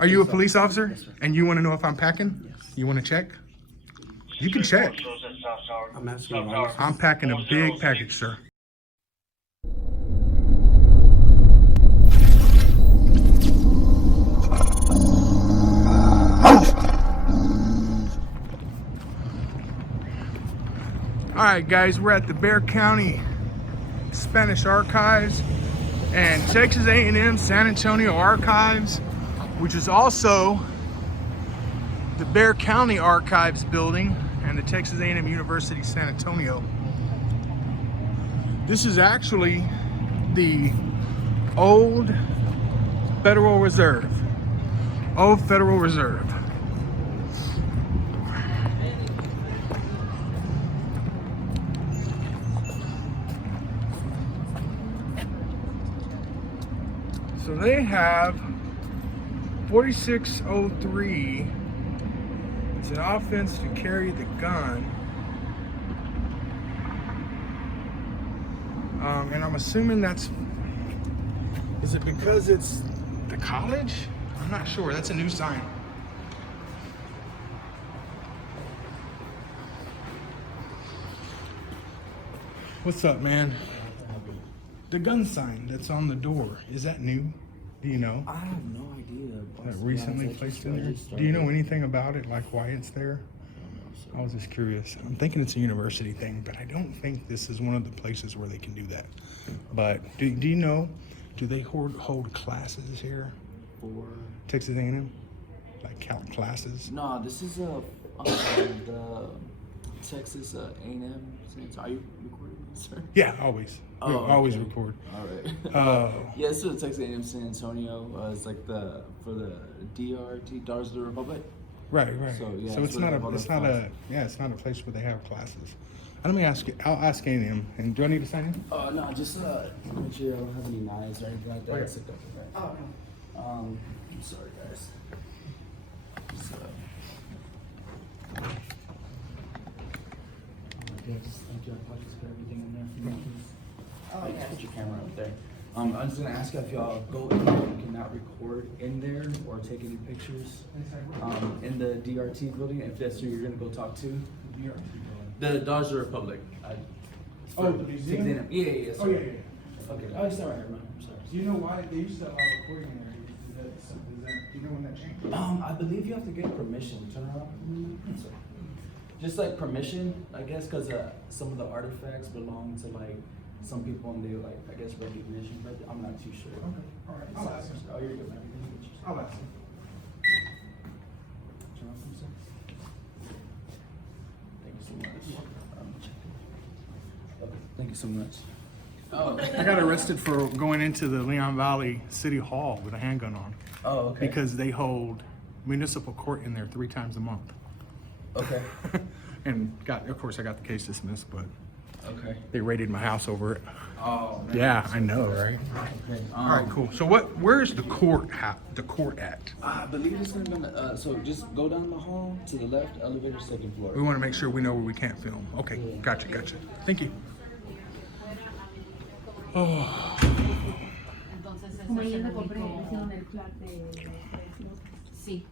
Are you a police officer? And you want to know if I'm packing? Yes. You want to check? You can check. I'm asking why. I'm packing a big package, sir. All right, guys, we're at the Bexar County Spanish Archives and Texas A&M San Antonio Archives, which is also the Bexar County Archives building and the Texas A&M University San Antonio. This is actually the old Federal Reserve. Old Federal Reserve. So they have 4603. It's an offense to carry the gun. And I'm assuming that's, is it because it's the college? I'm not sure. That's a new sign. What's up, man? The gun sign that's on the door, is that new? Do you know? I have no idea. That recently placed in there? Do you know anything about it, like why it's there? I was just curious. I'm thinking it's a university thing, but I don't think this is one of the places where they can do that. But do you know, do they hold classes here? For Texas A&M? Like calc classes? no, this is the Texas A&M. Are you recording, sir? Yeah, always. We always record. All right. Yeah, this is the Texas A&M San Antonio. It's like for the DRT, Daughters of the Republic. Right. So, yeah, So it's not a place where they have classes. Let me ask you. I'll ask A&M. And do I need to sign in? No, just make sure I don't have any knives or anything like that. Okay. It's okay. I'm sorry, guys. Just, just thank you. I'll just put everything in there. If you want, please. Just put your camera up there. I'm just gonna ask you if y'all go in there, you cannot record in there or take any pictures in the DRT building. If that's who you're gonna go talk to. The Daughters of the Republic. The museum? Yeah. Oh, yeah. Okay. Oh, it's all right, man. I'm sorry. Do you know why they used to allow recording in there? Do you know when that changed? I believe you have to get permission. Turn around. Sorry. Just like permission, I guess, because some of the artifacts belong to like some people and they like, I guess, recognition, but I'm not too sure. Okay, all right. I'll ask him. Oh, you're good, man. I'll ask him. Turn off, sir. Thank you so much. Okay, thank you so much. Oh, I got arrested for going into the Leon Valley City Hall with a handgun on. oh, okay. Because they hold municipal court in there 3 times a month. Okay. And of course I got the case dismissed, but Okay. they raided my house over it. Oh, man. Yeah, I know, right? Okay. All right, cool. So where's the court at? I believe it's gonna so just go down the hall to the left, elevator, 2nd floor. We want to make sure we know where we can't film. Okay, gotcha. Thank you. Oh. Como ella le compré en el flat de sí,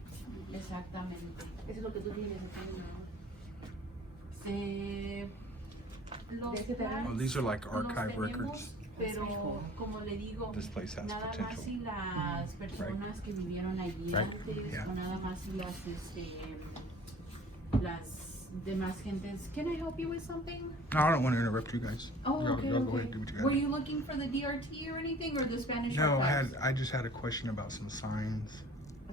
exactamente. Eso es lo que tú tienes Oh, these are like archive records. Pero como le digo, This place has nada potential. más si las personas que vivieron allí Right. antes Yeah. o nada más si las demás gentes. Can I help you with something? No, I don't want to interrupt you guys. Oh, Y'all okay, go okay. ahead and do what you Were got. you looking for the DRT or anything, or the Spanish No, archives? I just had a question about some signs.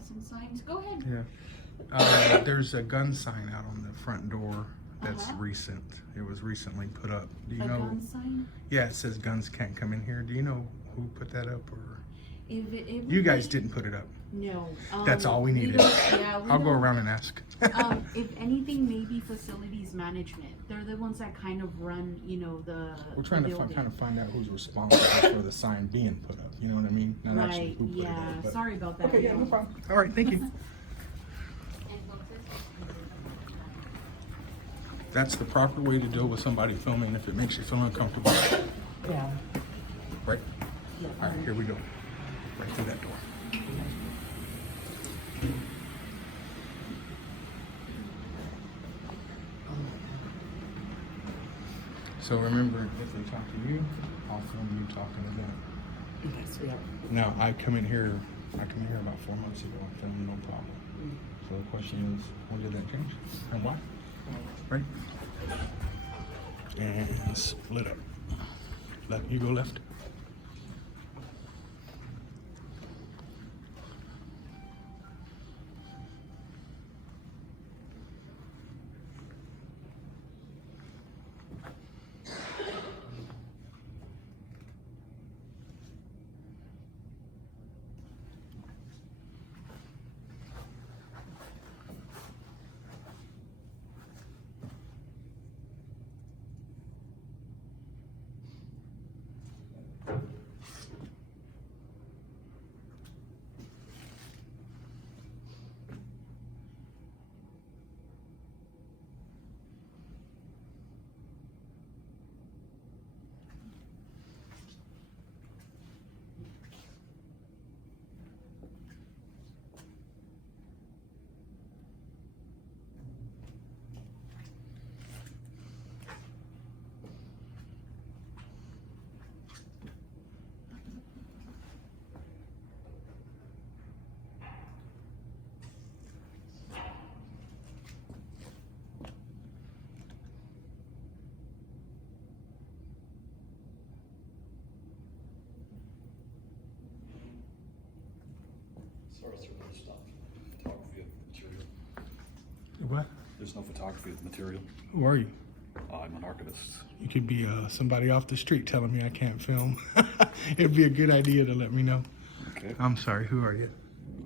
Some signs. Go ahead. Yeah. There's a gun sign out on the front door that's Uh-huh. recent. It was recently put up. Do you A know? gun sign. Yeah, it says guns can't come in here. Do you know who put that up, or If it you guys would- didn't put it up? No. That's all we needed. I'll go around and ask. If anything, maybe facilities management. They're the ones that kind of run, the. We're trying the to building. kind of find out who's responsible for the sign being put up. You know what I mean? Not actually Right. who put it Yeah. up. But... Sorry about that. Okay, yeah, no problem. All right, thank you. That's the proper way to deal with somebody filming if it makes you feel uncomfortable. Yeah. Right? All right, here we go. Right through that door. So remember, if they talk to you, I'll film you talking to them. Okay, sweetheart. Now, I come in here about 4 months ago and filmed, no problem. So the question is, when did that change? And why? Right? And split up. Left, you go left. Sorry, sir, there's not photography of the material. What? There's no photography of the material. Who are you? I'm an archivist. You could be somebody off the street telling me I can't film. It'd be a good idea to let me know. Okay. I'm sorry, who are you?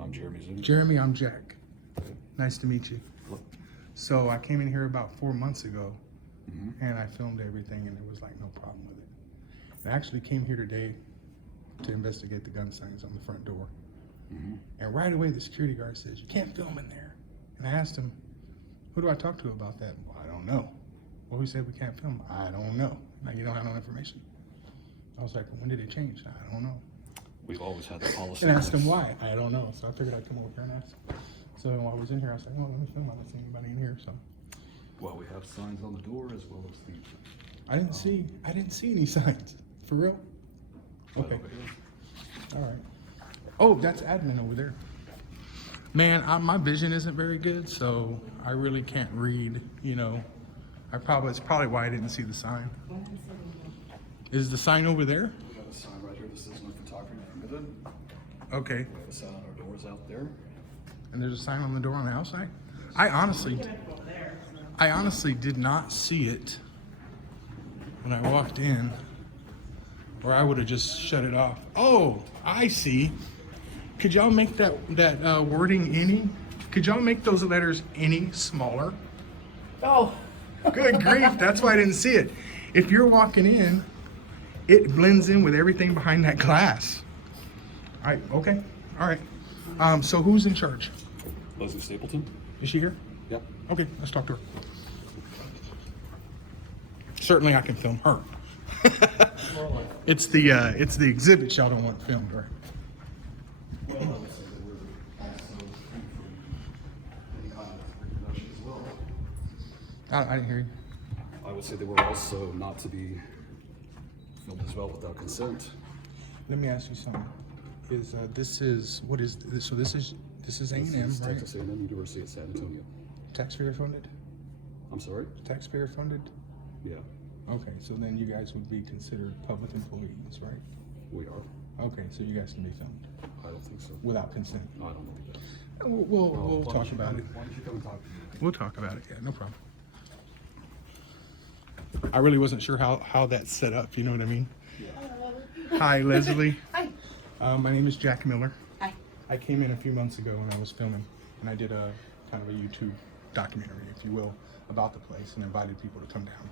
I'm Jeremy Zoom. Jeremy, I'm Jack. Okay. Nice to meet you. Hello. So I came in here about 4 months ago Mm-hmm. and I filmed everything and there was like no problem with it. I actually came here today to investigate the gun signs on the front door. Mm-hmm. And right away the security guard says, you can't film in there. And I asked him, who do I talk to about that? Well, I don't know. Well, he said we can't film. I don't know. Like, you don't have no information. I was like, well, when did it change? I don't know. We've always had the policy. And asked him why. I don't know. So I figured I'd come over here and ask. So while I was in here, I was like, well, let me film. I don't see anybody in here. So Well, we have signs on the door as well as the. I didn't see any signs. For real? Okay. Over here. All right. Oh, that's admin over there. Man, my vision isn't very good, so I really can't read, you know. It's probably why I didn't see the sign. Is the sign over there? We got a sign right here that says no photography permitted. Okay. We have a sign on our doors out there. And there's a sign on the door on the outside? I honestly did not see it when I walked in, or I would have just shut it off. Oh, I see. Could y'all make that wording any? Could y'all make those letters any smaller? Oh. Good grief, that's why I didn't see it. If you're walking in, it blends in with everything behind that glass. All right, okay, all right. So who's in charge? Leslie Stapleton? Is she here? Yep. Okay, let's talk to her. Certainly I can film her. It's the exhibit y'all don't want filmed, right? Well, I would say that we're also free from any kind of reproduction as well. I didn't hear you. I would say that we're also not to be filmed as well without consent. Let me ask you something. What is this? So this is A&M, This is right? Texas A&M University at San Antonio. Taxpayer funded? I'm sorry? Taxpayer funded? Yeah, Okay, so then you guys would be considered public employees, right? we are. Okay, so you guys can be filmed I don't think so. without consent. I don't believe that. We'll Why don't talk you about come- it. Why don't you come and talk to me? We'll talk about it. Yeah, no problem. I really wasn't sure how that's set up. You know what I mean? Hi, Leslie. Hi. My name is Jack Miller. Hi. I came in a few months ago when I was filming, and I did a kind of a YouTube documentary, if you will, about the place, and invited people to come down.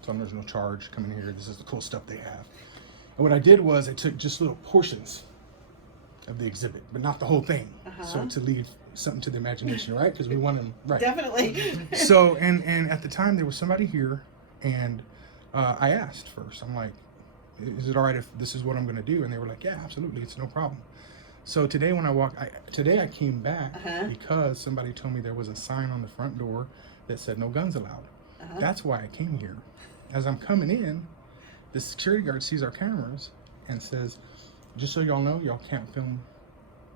So there's no charge coming here. This is the cool stuff they have. And what I did was I took just little portions of the exhibit, but not the whole thing. So to leave something to the imagination, right? Because we want them right. Definitely. So and at the time there was somebody here, and I asked first. I'm like, is it all right if this is what I'm going to do? And they were like, yeah, absolutely, it's no problem. So today when I came back because somebody told me there was a sign on the front door that said no guns allowed. That's why I came here. as I'm coming in, the security guard sees our cameras and says, just so y'all know, y'all can't film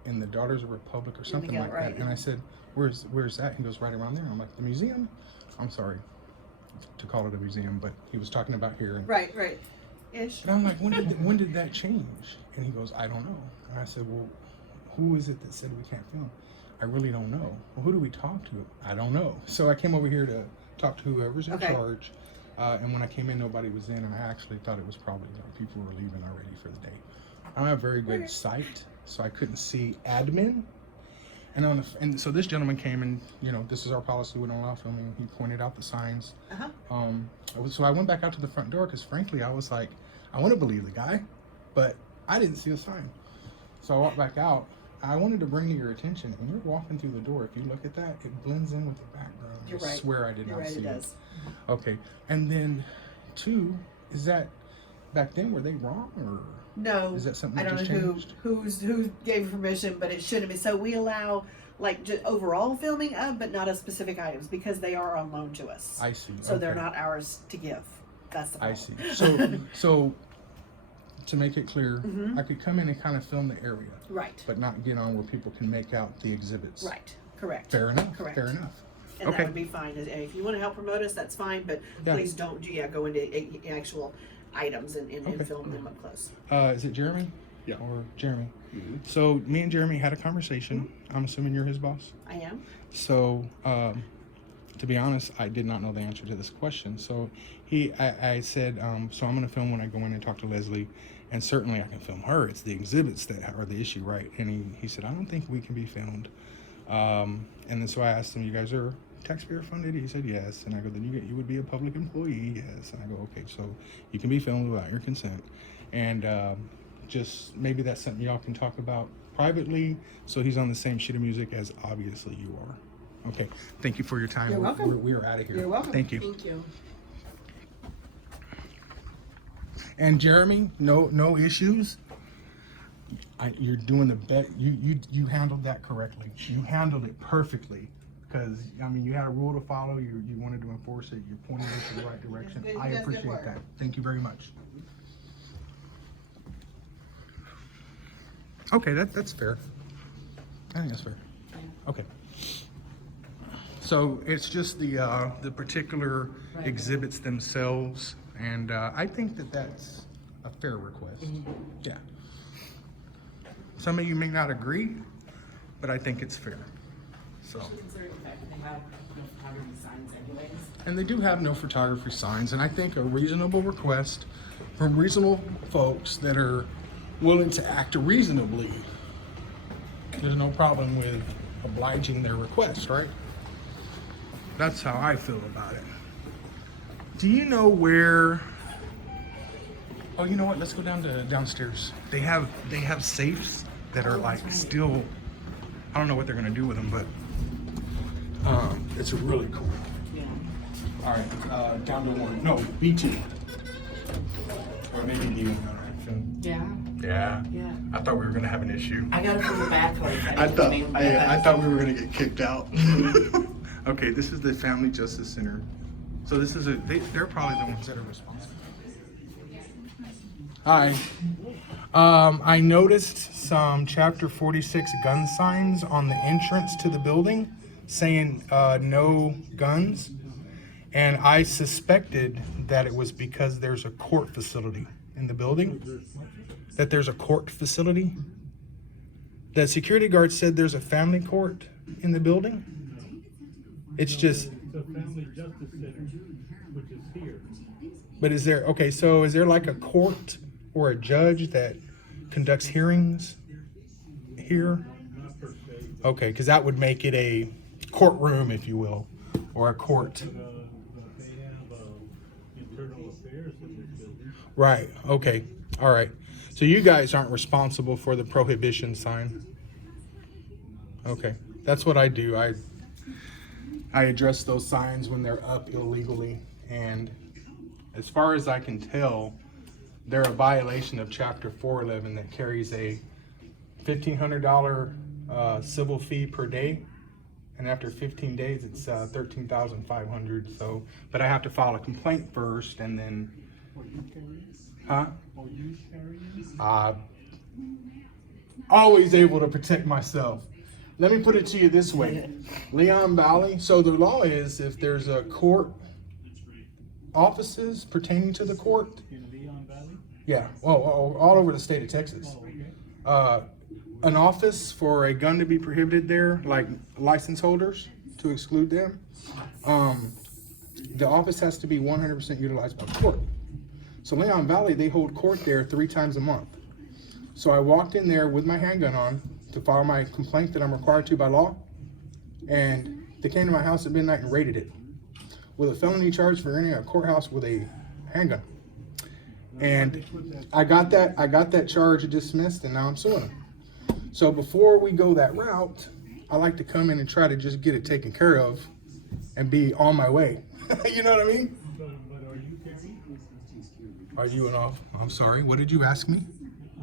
in the Daughters of Republic or something like that. And I said, where's that? He goes, right around there. I'm like, the museum? I'm sorry to call it a museum, but he was talking about here. And, Right. Ish. and I'm like, when did that change? And he goes, I don't know. And I said, well, who is it that said we can't film? I really don't know. Well, who do we talk to? I don't know. So I came over here to talk to whoever's in charge. And when I came in, nobody was in, and I actually thought it was probably people were leaving already for the day. I don't have very good sight, so I couldn't see admin. And so this gentleman came and, this is our policy, we don't allow filming. He pointed out the signs. So I went back out to the front door because frankly, I was like, I want to believe the guy, but I didn't see a sign. So I walked back out. I wanted to bring to your attention, when you're walking through the door, if you look at that, it blends in with the background. You're I right. swear I did You're not right, see it it. does. Okay, and then 2, is that back then, were they wrong or? No, Is that something I that don't just know changed? who gave permission, but it shouldn't be. So we allow like just overall filming of, but not of specific items because they are on loan to us. I see. So they're okay. not ours to give. That's the I problem. see. So to make it clear, I could come in and kind of film the area, Right. but not get on where people can make out the exhibits. Right. Correct. Fair enough. Correct. Fair enough. And Okay. that would be fine. And if you want to help promote us, that's fine. But Yeah. please don't, go into actual items and Okay. film them up close. Is it Jeremy? Yeah. Or Jeremy? So me and Jeremy had a conversation. I'm assuming you're his boss. I am. So, to be honest, I did not know the answer to this question. So I said, so I'm going to film when I go in and talk to Leslie, and certainly I can film her. It's the exhibits that are the issue, right? And he said, I don't think we can be filmed. And then so I asked him, you guys are taxpayer funded? He said, yes. And I go, then you would be a public employee? Yes. And I go, okay, so you can be filmed without your consent. And just maybe that's something y'all can talk about privately, so he's on the same sheet of music as obviously you are. Okay, thank you for your time. You're welcome. We are out of here. You're welcome. Thank you. Thank you. And Jeremy, no issues. You're doing the best. You handled that correctly. You handled it perfectly. Because you had a rule to follow. You wanted to enforce it. You're pointing us in the right direction. You I guys appreciate good work. that. Thank you very much. Okay, that's fair. I think that's fair. Okay. So it's just the particular exhibits themselves, and I think that's a fair request. Yeah. Some of you may not agree, but I think it's fair. So. Considering the fact that they have no photography signs anyways. And they do have no photography signs, and I think a reasonable request from reasonable folks that are willing to act reasonably, there's no problem with obliging their request, right? That's how I feel about it. Do you know where? Oh, you know what? Let's go downstairs. They have safes that are like still. I don't know what they're gonna do with them, but it's really cool. Yeah. All right, down to 1. No, B2. Or maybe B1. Yeah. Yeah. Yeah. I thought we were gonna have an issue. I got it from the back. Like, I didn't thought name I that. thought we were gonna get kicked out. Okay, this is the Family Justice Center. So this is they're probably the ones that are responsible. Hi. I noticed some Chapter 46 gun signs on the entrance to the building saying no guns. And I suspected that it was because there's a court facility in the building. That there's a court facility. The security guard said there's a family court in the building. It's just. It's a family justice center, which is here. But is there like a court or a judge that conducts hearings here? Not per se. Okay, because that would make it a courtroom, if you will, or a court. They have internal affairs in this building. Right, okay, all right. So you guys aren't responsible for the prohibition sign? Okay, that's what I do. I address those signs when they're up illegally, and as far as I can tell, they're a violation of Chapter 411 that carries a $1,500 civil fee per day and after 15 days, it's 13,500. So, but I have to file a complaint first, and then. Are you carrying? Huh? Are you carrying? Always able to protect myself. Let me put it to you this way. Leon Valley, so the law is if there's a court offices pertaining to the court, In Leon Valley? yeah, all over the state of Texas. Oh, okay. An office for a gun to be prohibited there, like license holders, to exclude them, the office has to be 100% utilized by court. So Leon Valley, they hold court there 3 times a month. So I walked in there with my handgun on to file my complaint that I'm required to by law, and they came to my house at midnight and raided it with a felony charge for entering a courthouse with a handgun. And I got that charge dismissed, and now I'm suing them. So before we go that route, I like to come in and try to just get it taken care of and be on my way. You know what I mean? But are you carrying? Are you an off? I'm sorry. What did you ask me?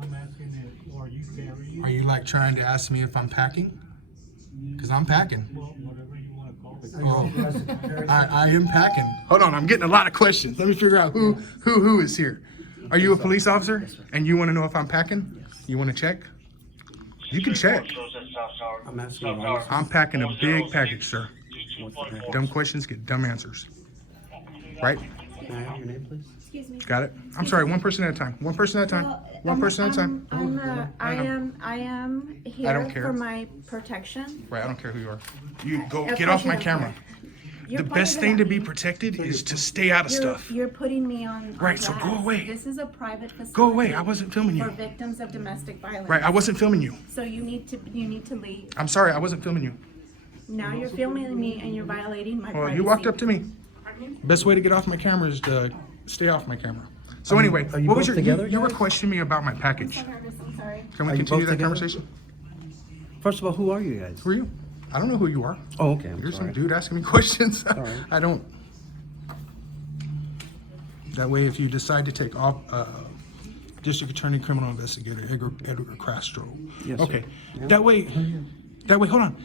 I'm asking if, are you carrying? Are you like trying to ask me if I'm packing? Because I'm packing. Well, whatever you wanna call it. Well, I am packing. Hold on, I'm getting a lot of questions. Let me figure out who is here. Are you a police officer? And you want to know if I'm packing? You want to check? You can check. I'm asking why. I'm packing a big package, sir. What's the package? Dumb questions get dumb answers. Right? Can I have your name, please? Excuse me. Got it? I'm sorry, one person at a time. One person at a time. One person at a time. I am I don't here care. for my protection. Right, I don't care who you are. You go Of get course off you my don't camera. care. You're The pointing best it thing at to be me. protected is to stay out of stuff. You're putting me on Right, so go blast. away. This is a private facility. Go away, I wasn't filming For you. victims of domestic violence. Right, I wasn't filming you. So you need to leave. I'm sorry, I wasn't filming you. Now you're filming me and you're violating my Well, privacy. you walked up to me. Best way to get off my camera is to stay off my camera. So anyway, are you what was both your, together, you were guys? questioning me about my package. I'm sorry. Can we Are you continue both that together? conversation? First of all, who are you guys? Who are you? I don't know who you are. Oh, okay. I'm You're some sorry. dude asking me questions. right. I don't. That way, if you decide to take off, District Attorney Criminal Investigator Edgar Castro. Yes, sir. Okay. Yeah. That way, hold on.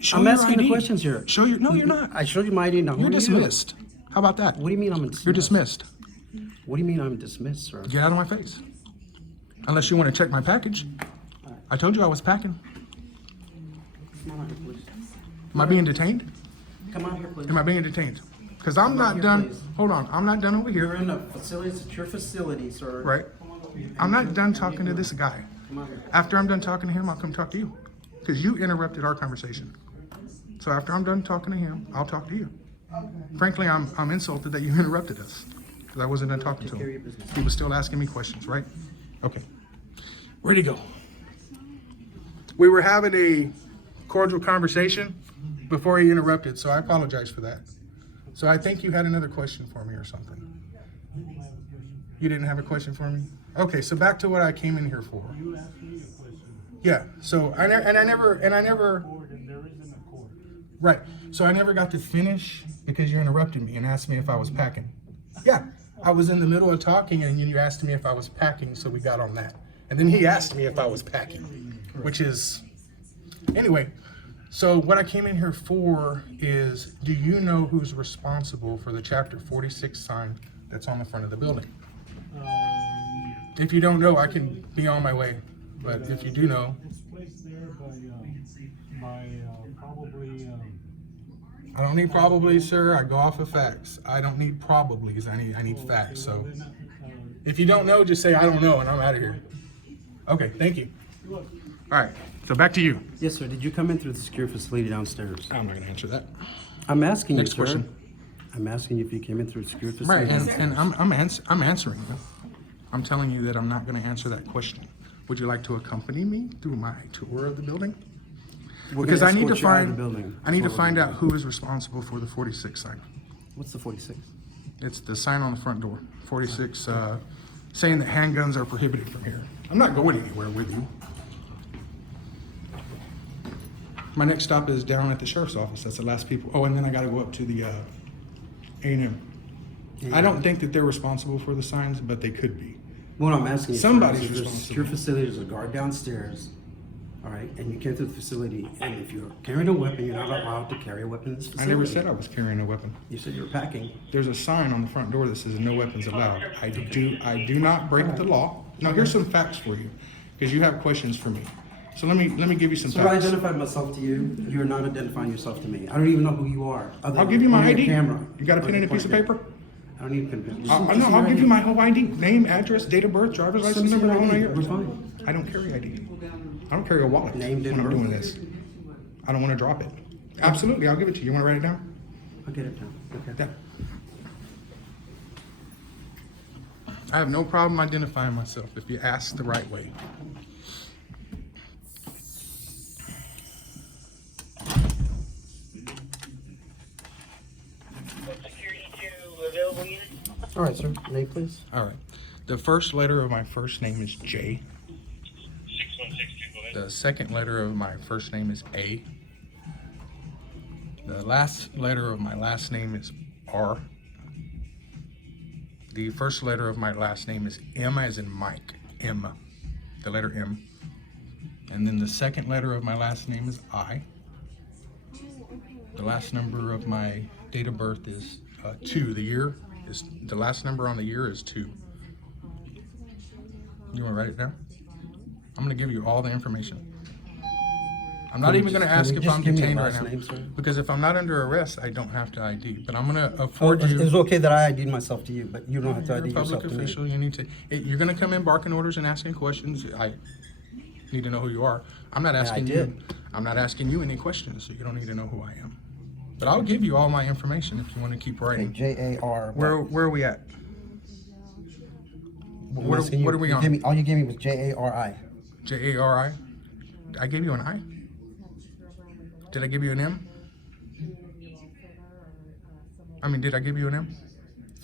Show I'm your asking the ID. questions here. Show your. No, you're not. I showed you my ID. Now, who You're are you? dismissed. How about that? What do you mean I'm dismissed? You're dismissed. What do you mean I'm dismissed, sir? Get out of my face. Unless you want to check my package. I told you I was packing. Come on here, please. Am I being detained? Come on here, please. Am I being detained? Because I'm Come not on here, done. please. Hold on. I'm not done over You're here. in a facility, it's your facility, sir. Right? I'm not done talking to this guy. Come on here. After I'm done talking to him, I'll come talk to you. Because you interrupted our conversation. So after I'm done talking to him, I'll talk to you. Frankly, I'm insulted that you interrupted us. Because I wasn't done talking to Take care of your him. business. He was still asking me questions, right? Okay. Where'd he go? We were having a cordial conversation before he interrupted, so I apologize for that. So I think you had another question for me or something. You didn't have a question for me? Okay, so back to what I came in here for. You asked me a question. Yeah, so I never, Court, and there isn't a court. right. So I never got to finish because you interrupted me and asked me if I was packing. Yeah, I was in the middle of talking and you asked me if I was packing, so we got on that. And then he asked me if I was packing, which is, anyway. So what I came in here for is, do you know who's responsible for the Chapter 46 sign that's on the front of the building? If you don't know, I can be on my way. But if you do know, It's placed there by probably, I don't need probably, sir. I go off of facts. I don't need probablys. I need facts. So if you don't know, just say I don't know, and I'm out of here. Okay, thank you. All right, so back to you. Yes, sir. Did you come in through the secure facility downstairs? I'm not gonna answer that. I'm asking Next you, sir. question. I'm asking you if you came in through the secure Right, facility. and I'm answering you. I'm telling you that I'm not gonna answer that question. Would you like to accompany me through my tour of the building? We're Because gonna I need to escort you out of find, the building. I need to That's all find we're out who is responsible for the 46 sign. What's the 46? It's the sign on the front door, 46, saying that handguns are prohibited from here. I'm not going anywhere with you. My next stop is down at the sheriff's office. That's the last people. Oh, and then I gotta go up to the A&M. I don't think that they're responsible for the signs, but they could be. What I'm asking you, sir, Somebody's is if there's a responsible. secure facility, there's a guard downstairs. All right, and you came to the facility, and if you're carrying a weapon, you're not allowed to carry a weapon in this I facility. never said I was carrying a weapon. You said you were packing. There's a sign on the front door that says no weapons allowed. I do not break the law. Now here's some facts for you, because you have questions for me. So let me give you some So I facts. identified myself to you. You're not identifying yourself to me. I don't even know who you are. other I'll than give you my on your ID. Camera. You got a pen and a piece of paper? I don't need a pen and paper. I'll give you my whole ID: name, address, date of birth, driver's license number, the whole 9 yards. We're fine. I don't carry ID. I don't carry a wallet Name, date when of I'm birth. doing this. I don't want to drop it. Absolutely, I'll give it to you. You want to write it down? I'll get it down. Okay. Yeah. I have no problem identifying myself if you ask the right way. All right, sir. Name, please. All right. The first letter of my first name is J. The second letter of my first name is A. The last letter of my last name is R. The first letter of my last name is M as in Mike. M. The letter M. And then the second letter of my last name is I. The last number of my date of birth is 2. The last number on the year is 2. You want to write it down? I'm going to give you all the information. I'm not even going to ask if I'm detained right now. Because if I'm not under arrest, I don't have to ID. But I'm going to afford you. It's okay that I ID'd myself to you, but you don't have to You're ID a public yourself to official. me. You need to. You're going to come in barking orders and asking questions. I need to know who you are. I'm not asking you. did. I'm not asking you any questions, so you don't need to know who I am. But I'll give you all my information if you want to keep Okay, writing. J-A-R. Where are we at? What are we on? All you gave me was J-A-R-I. J-A-R-I? I gave you an I? Did I give you an M? I mean, did I give you an M?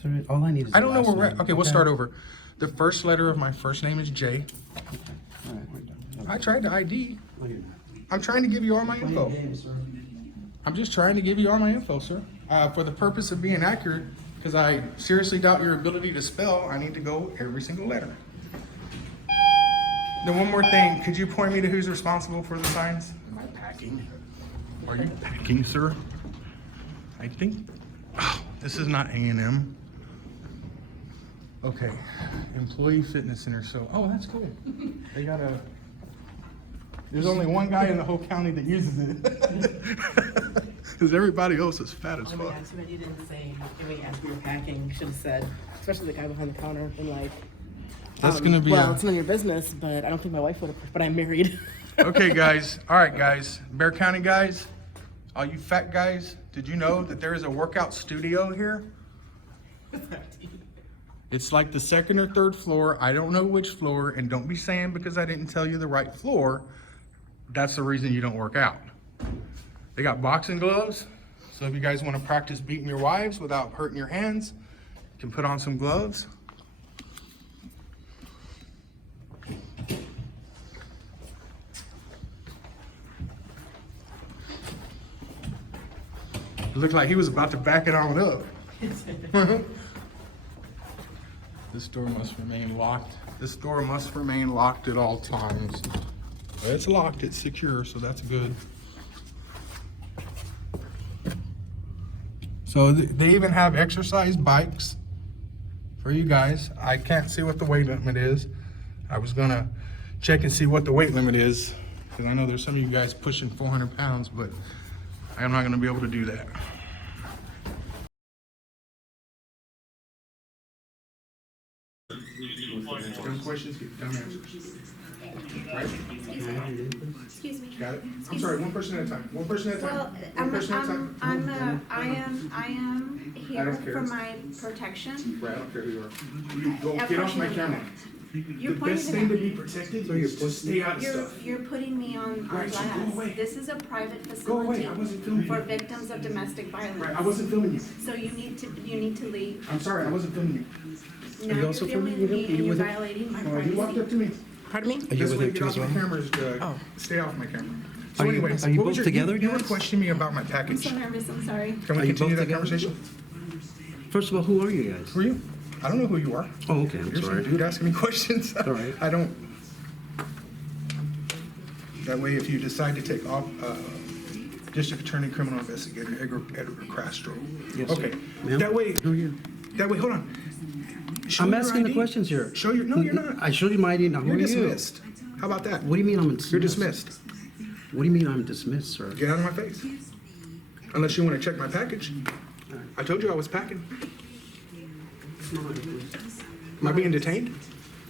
Sir, all I need is I don't know your where last we're at. name. Okay, we'll start over. The first letter of my first name is J. All right, we're done. I tried to ID. Oh, you're not. I'm trying to give you all my Play info. your game, sir. I'm just trying to give you all my info, sir. For the purpose of being accurate, because I seriously doubt your ability to spell, I need to go every single letter. Then one more thing, could you point me to who's responsible for the signs? Am I packing? Are you packing, sir? I think, this is not A&M. Okay, Employee Fitness Center, so, that's cool. They got there's only one guy in the whole county that uses it. Because everybody else is fat as Oh my fuck. gosh, but you didn't say, when you asked me your packing, you should have said, especially the guy behind the counter, and like, That's gonna be well, it's none of your business, but I don't think my wife would have, but I'm married. Okay, guys. All right, guys. Bear County guys, all you fat guys, did you know that there is a workout studio here? It's like the second or third floor. I don't know which floor, and don't be saying because I didn't tell you the right floor, that's the reason you don't work out. They got boxing gloves, so if you guys want to practice beating your wives without hurting your hands, you can put on some gloves. It looked like he was about to back it on up. This door must remain locked. This door must remain locked at all times. It's locked, it's secure, so that's good. So they even have exercise bikes for you guys. I can't see what the weight limit is. I was gonna check and see what the weight limit is, because I know there's some of you guys pushing 400 pounds, but I'm not gonna be able to do that. Dumb questions get dumb answers. Right? Excuse me. Got it? I'm sorry, one person at a time. One person at a time. Well, One person at a time. I am I here don't care. for my protection. Right, I don't care who you are. You go get off my Unfortunately, camera. You're The pointing best it thing out. to be protected is to stay out of stuff. You're putting me on Right, so go blast. away. This is a private Go away, facility I wasn't filming for you. victims of domestic violence. Right, I wasn't filming you. So you need to leave. I'm sorry, I wasn't filming you. Now you you're also filming filming? me You and you're with him? violating my You walked privacy. up to me. Pardon me? Are you This with way him to too get as off my well? camera is to stay off my camera. So Are you- anyways, are you what was both your, together, you were guys? questioning me about my I'm package. so nervous, I'm sorry. Can we Are you continue both that together? conversation? First of all, who are you guys? Who are you? I don't know who you are. Oh, okay, I'm You're some sorry. dude asking me questions. all right. I don't. That way, if you decide to take off, District Attorney Criminal Investigator Edgar Castro. Yes, sir. Okay, Ma'am? that way, Who are you? hold on. Show I'm your asking the ID. questions here. Show your, no, you're not. I showed you my ID, now who You're are you? dismissed. How about that? What do you mean I'm dismissed? You're dismissed. What do you mean I'm dismissed, sir? Get out of my face. Unless you want to check my package. I told you I was packing. Come on, please. Am I being detained?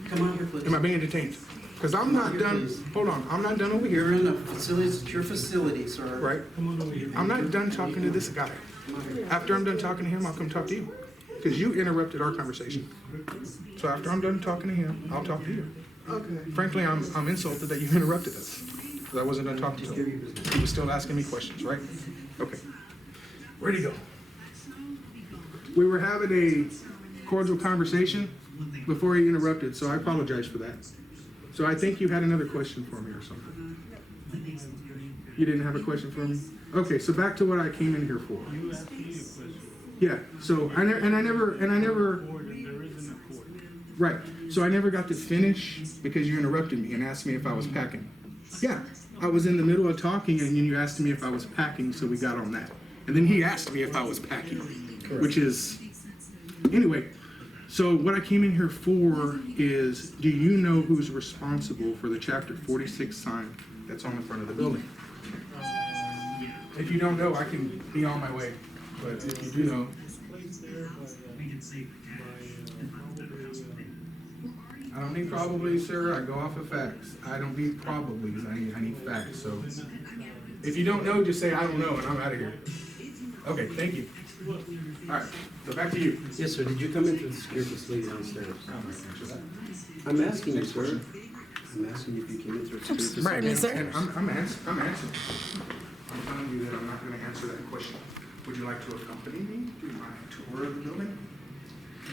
Come on here, please. Am I being detained? Because I'm not done, hold on, I'm not done over You're here, in a facility, secure facility, sir. right? I'm not done talking to this guy. After I'm done talking to him, I'll come talk to you. Because you interrupted our conversation. So after I'm done talking to him, I'll talk to you. Okay. Frankly, I'm insulted that you interrupted us. Because I wasn't done talking to him. He was still asking me questions, right? Okay. Where'd he go? We were having a cordial conversation before he interrupted, so I apologize for that. So I think you had another question for me or something. You didn't have a question for me? Okay, so back to what I came in here for. You asked me a question. Yeah, so I never, Court, and there isn't a court. right, so I never got to finish because you interrupted me and asked me if I was packing. Yeah, I was in the middle of talking and you asked me if I was packing, so we got on that. And then he asked me if I was packing, which is, anyway. So what I came in here for is, do you know who's responsible for the Chapter 46 sign that's on the front of the building? If you don't know, I can be on my way, but if you do know, It's placed there I don't need probably, sir, I go off of facts. I don't need probablys, I need facts, so. If you don't know, just say, I don't know, and I'm out of here. Okay, thank you. All right, so back to you. Yes, sir. Did you come into the secure facility downstairs? I'm asking you, sir. I'm asking you if you came into a secure Right, facility. and I'm answering. I'm telling you that I'm not gonna answer that question. Would you like to accompany me to my tour of the building?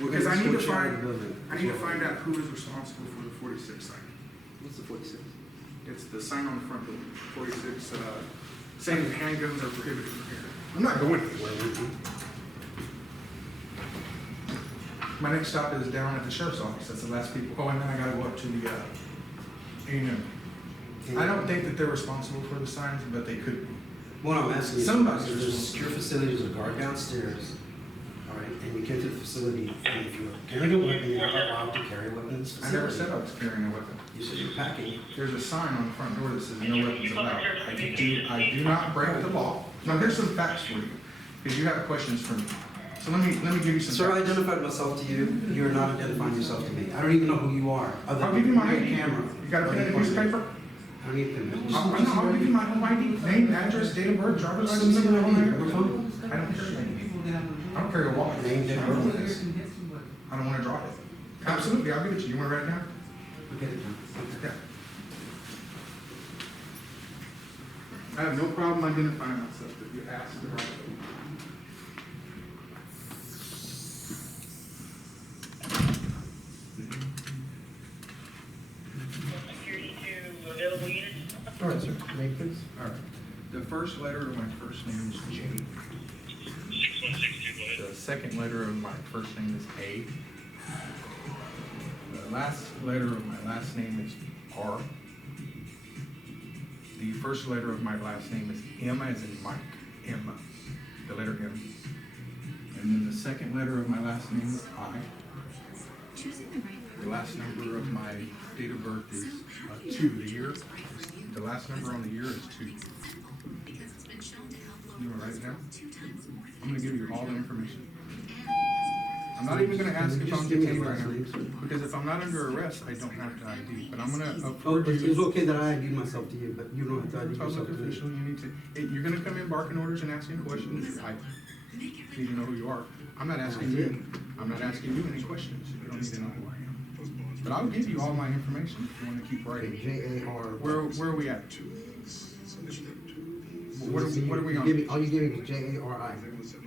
We're Because gonna I need to escort you out find, of the building. I need to find out who is responsible for the 46 sign. What's the 46? It's the sign on the front building, 46, saying that handguns are prohibited from here. I'm not going anywhere with you. My next stop is down at the sheriff's office. That's the last people. Oh, and then I gotta go up to the A&M. I don't think that they're responsible for the signs, but they could be. What I'm asking you, Somebody's there's a responsible. secure facility, there's a guard downstairs, all right, and you came to the facility, and if you're carrying a weapon, you're not allowed to carry a weapon in this I never facility. said I was carrying a weapon. You said you're packing. There's a sign on the front door that says no weapons allowed. I do not break the law. Now, here's some facts for you, because you have questions for me. So let me give you some Sir, I facts. identified myself to you, you're not identifying yourself to me. I don't even know who you are. other I'll than give you my your ID. camera. You got a pen and a piece of paper? I don't need a pen. I'll give you my whole ID, name, address, date of birth, driver's license, Send me number, your all ID, that. your phone. I don't carry I don't carry a wallet. Name, date, birth, please. I don't want to drop it. Absolutely, I'll give it to you. You want to write it down? Okay, then. Okay. I have no problem identifying myself if you ask the right thing. All right, sir. Name, please. All right. The first letter of my first name is J. The second letter of my first name is A. The last letter of my last name is R. The first letter of my last name is M as in Mike. M. The letter M. And then the second letter of my last name is I. The last number of my date of birth is 2. The year, the last number on the year is 2. You want to write it down? I'm going to give you all the information. I'm not even going to ask if I'm detained right now, because if I'm not under arrest, I don't have to ID. But I'm going to Oh, afford but it's you. okay that I ID myself to you, but you don't have to ID yourself Public to official, me. you need to. You're going to come in barking orders and asking questions. I need to know who you are. I'm not asking you. I'm not asking you any questions. You don't need to know who I am. But I'll give you all my information if you want to keep Okay, writing. J-A-R. Where are we at? What are we on? All you gave me was J-A-R-I.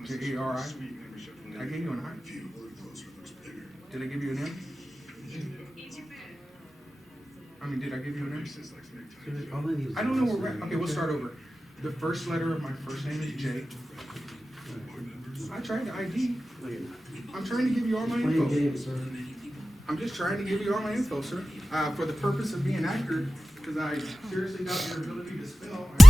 J-A-R-I? I gave you an I. Did I give you an M? I mean, did I give you an M? All I need is I don't know where we're at. Okay, we'll start over. The first letter of my first name is J. I tried to ID. No, you're not. I'm trying to give you all my Playing info. games, sir. I'm just trying to give you all my info, sir. For the purpose of being accurate, because I seriously doubt your ability to spell.